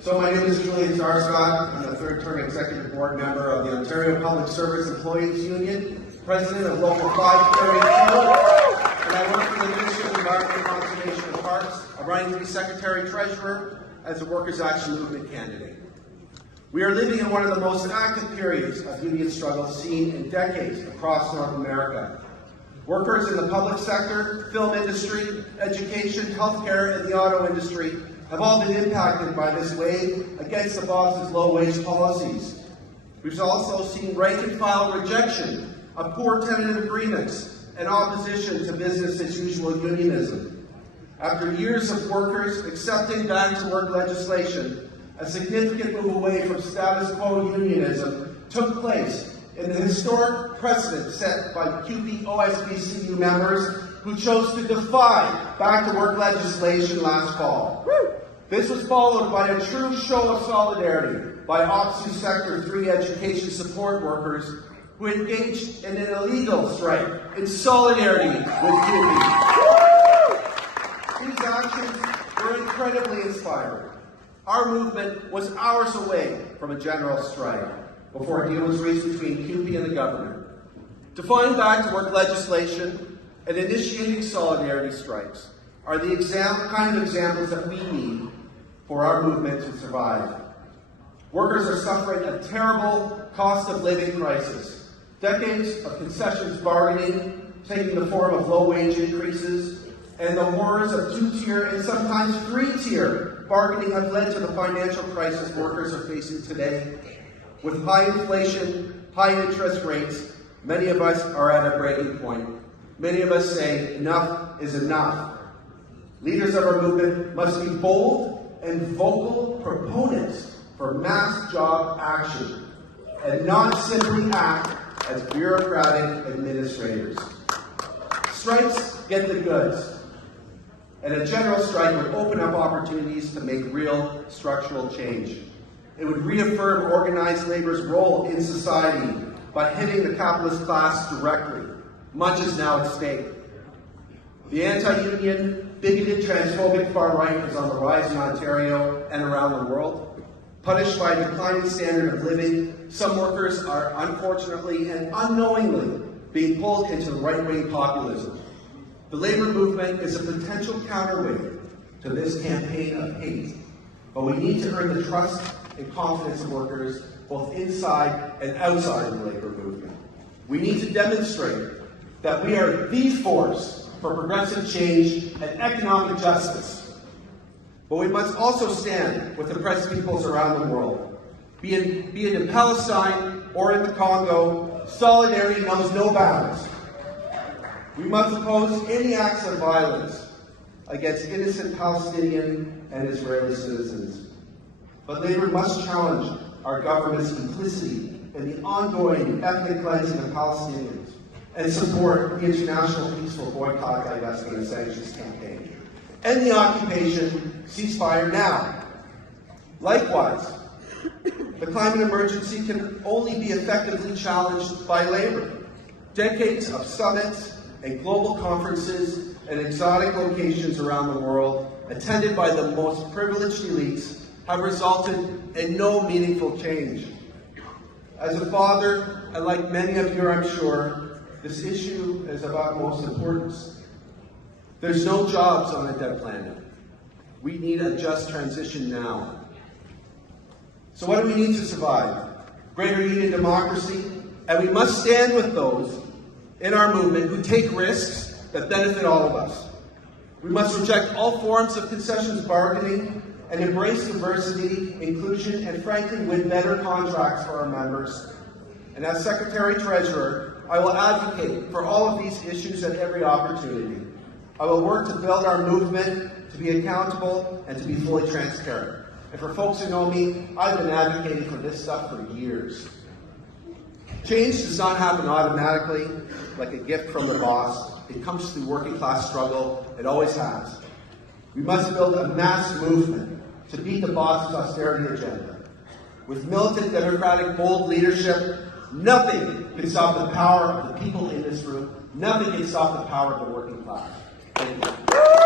So my name is Julius Arscott. I'm the third-term executive board member of the Ontario Public Service Employees Union, president of Local 532, and I work for the Ministry of Environment, Conservation and Parks. I'm running to be Secretary-Treasurer as a Workers' Action Movement candidate. We are living in one of the most active periods of union struggle seen in decades across North America. Workers in the public sector, film industry, education, healthcare, and the auto industry have all been impacted by this wave against the boss's low-wage policies. We've also seen rank-and-file rejection of poor tentative agreements and opposition to business-as-usual unionism. After years of workers accepting back-to-work legislation, a significant move away from status quo unionism took place in the historic precedent set by CUPE OSBCU members who chose to defy back-to-work legislation last fall. This was followed by a true show of solidarity by OPSU Sector 3 education support workers who engaged in an illegal strike in solidarity with CUPE. These actions were incredibly inspiring. Our movement was hours away from a general strike before a deal was reached between CUPE and the government. Defying back-to-work legislation and initiating solidarity strikes are the kind of examples that we need for our movement to survive. Workers are suffering a terrible cost of living crisis. Decades of concessions bargaining, taking the form of low wage increases, and the horrors of two-tier and sometimes three-tier bargaining have led to the financial crisis workers are facing today. With high inflation, high interest rates, many of us are at a breaking point. Many of us say enough is enough. Leaders of our movement must be bold and vocal proponents for mass job action and not simply act as bureaucratic administrators. Strikes get the goods, and a general strike would open up opportunities to make real structural change. It would reaffirm organized labor's role in society by hitting the capitalist class directly. Much is now at stake. The anti-union, bigoted, transphobic far right is on the rise in Ontario and around the world. Punished by a declining standard of living, some workers are unfortunately and unknowingly being pulled into right-wing populism. The labor movement is a potential counterweight to this campaign of hate, but we need to earn the trust and confidence of workers both inside and outside the labor movement. We need to demonstrate that we are the force for progressive change and economic justice. But we must also stand with the oppressed peoples around the world. Be it in Palestine or in the Congo, solidarity knows no bounds. We must oppose any acts of violence against innocent Palestinian and Israeli citizens. But labor must challenge our government's complicity in the ongoing ethnic cleansing of Palestinians and support the international peaceful boycott, divestment, and sanctions campaign. End the occupation, ceasefire now. Likewise, the climate emergency can only be effectively challenged by labor. Decades of summits and global conferences and exotic locations around the world, attended by the most privileged elites, have resulted in no meaningful change. As a father, and like many of you, I'm sure, this issue is of utmost importance. There's no jobs on a dead planet. We need a just transition now. So what do we need to survive? Greater union democracy, and we must stand with those in our movement who take risks that benefit all of us. We must reject all forms of concessions bargaining and embrace diversity, inclusion, and frankly win better contracts for our members. And as Secretary-Treasurer, I will advocate for all of these issues at every opportunity. I will work to build our movement to be accountable and to be fully transparent. And for folks who know me, I've been advocating for this stuff for years. Change does not happen automatically, like a gift from the boss. It comes through working class struggle. It always has. We must build a mass movement to beat the boss's austerity agenda. With militant, democratic, bold leadership, nothing can stop the power of the people in this room. Nothing can stop the power of the working class. Thank you.